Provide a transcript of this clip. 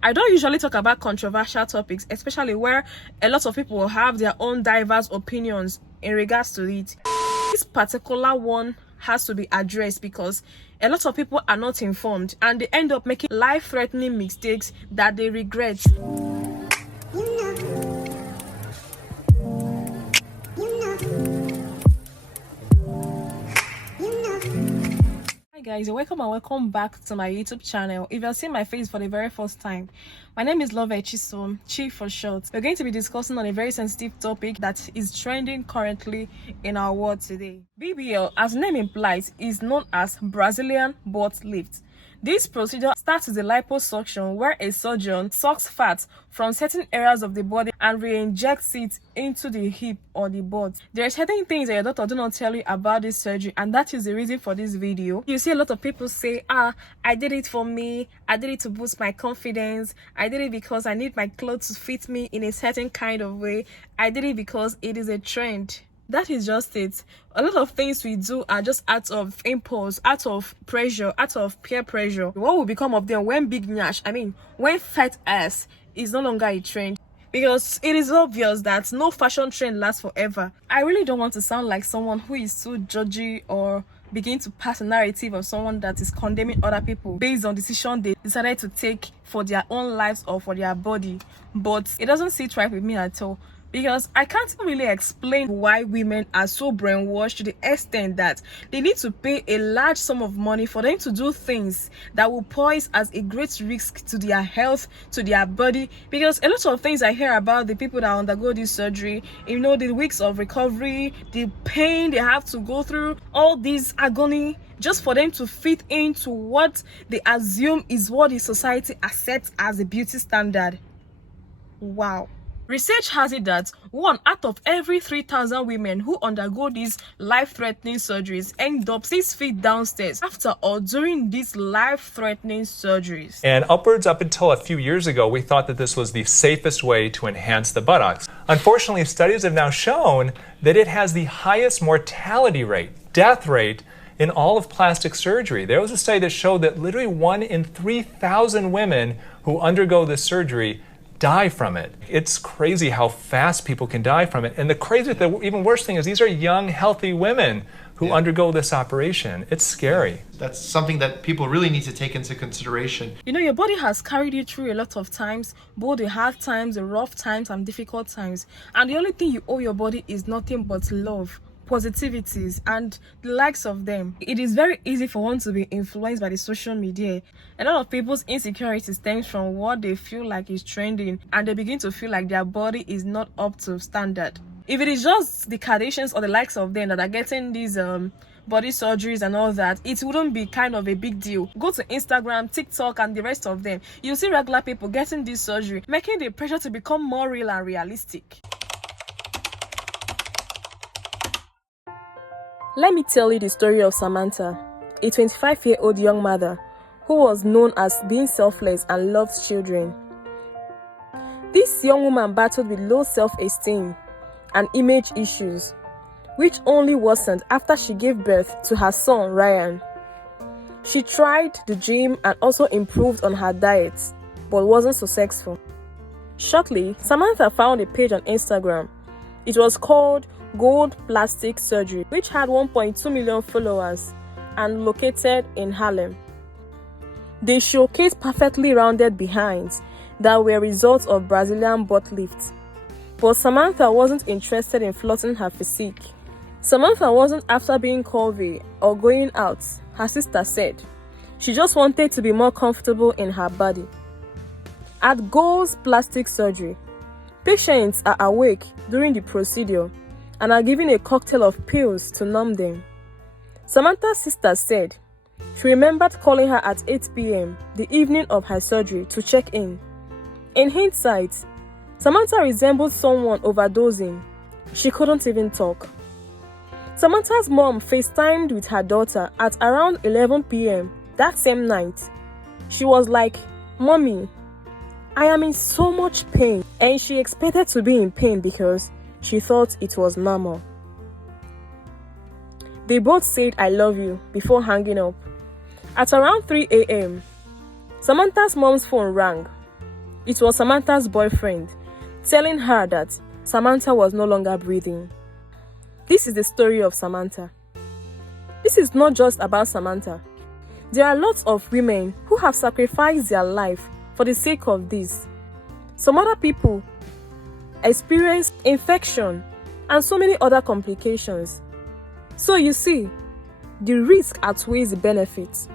I don't usually talk about controversial topics, especially where a lot of people will have their own diverse opinions in regards to it. This particular one has to be addressed because a lot of people are not informed and they end up making life-threatening mistakes that they regret. Hi guys, welcome and welcome back to my YouTube channel. If you're seeing my face for the very first time, my name is Love Echisom, Chief for short. We're going to be discussing on a very sensitive topic that is trending currently in our world today. BBL, as the name implies, is known as Brazilian butt lift. This procedure starts with the liposuction, where a surgeon sucks fat from certain areas of the body and re-injects it into the hip or the butt. There are certain things that your doctor do not tell you about this surgery, and that is the reason for this video. You see a lot of people say, I did it for me, I did it to boost my confidence, I did it because I need my clothes to fit me in a certain kind of way, I did it because it is a trend. That is just it. A lot of things we do are just out of impulse, out of pressure, out of peer pressure. What will become of them when when fat ass is no longer a trend? Because it is obvious that no fashion trend lasts forever. I really don't want to sound like someone who is too judgy or begin to pass a narrative of someone that is condemning other people based on decision they decided to take for their own lives or for their body. But it doesn't sit right with me at all. Because I can't really explain why women are so brainwashed to the extent that they need to pay a large sum of money for them to do things that will pose as a great risk to their health, to their body. Because a lot of things I hear about the people that undergo this surgery, the weeks of recovery, the pain they have to go through, all this agony, just for them to fit into what they assume is what the society accepts as a beauty standard. Wow. Research has it that 1 out of every 3,000 women who undergo these life-threatening surgeries end up 6 feet downstairs after or during these life-threatening surgeries. And upwards up until a few years ago, we thought that this was the safest way to enhance the buttocks. Unfortunately, studies have now shown that it has the highest mortality rate, death rate, in all of plastic surgery. There was a study that showed that literally 1 in 3,000 women who undergo this surgery die from it. It's crazy how fast people can die from it. And the even worse thing is these are young, healthy women who undergo this operation. It's scary. That's something that people really need to take into consideration. Your body has carried you through a lot of times, both the hard times, the rough times, and difficult times. And the only thing you owe your body is nothing but love, positivities, and the likes of them. It is very easy for one to be influenced by the social media. A lot of people's insecurity stems from what they feel like is trending, and they begin to feel like their body is not up to standard. If it is just the Kardashians or the likes of them that are getting these body surgeries and all that, it wouldn't be kind of a big deal. Go to Instagram, TikTok, and the rest of them. You'll see regular people getting this surgery, making the pressure to become more real and realistic. Let me tell you the story of Samantha, a 25-year-old young mother who was known as being selfless and loved children. This young woman battled with low self-esteem and image issues, which only worsened after she gave birth to her son, Ryan. She tried the gym and also improved on her diet, but wasn't successful. Shortly, Samantha found a page on Instagram. It was called Gold Plastic Surgery, which had 1.2 million followers and located in Harlem. They showcased perfectly rounded behinds that were results of Brazilian butt lift. But Samantha wasn't interested in flaunting her physique. Samantha wasn't after being curvy or going out, her sister said. She just wanted to be more comfortable in her body. At Gold Plastic Surgery, patients are awake during the procedure and are given a cocktail of pills to numb them. Samantha's sister said she remembered calling her at 8 p.m. the evening of her surgery to check in. In hindsight, Samantha resembled someone overdosing. She couldn't even talk. Samantha's mom FaceTimed with her daughter at around 11 p.m. that same night. She was like, "Mommy, I am in so much pain," and she expected to be in pain because she thought it was normal. They both said "I love you" before hanging up. At around 3 a.m., Samantha's mom's phone rang. It was Samantha's boyfriend telling her that Samantha was no longer breathing. This is the story of Samantha. This is not just about Samantha. There are lots of women who have sacrificed their life for the sake of this. Some other people experienced infection and so many other complications. So you see, the risk outweighs the benefits.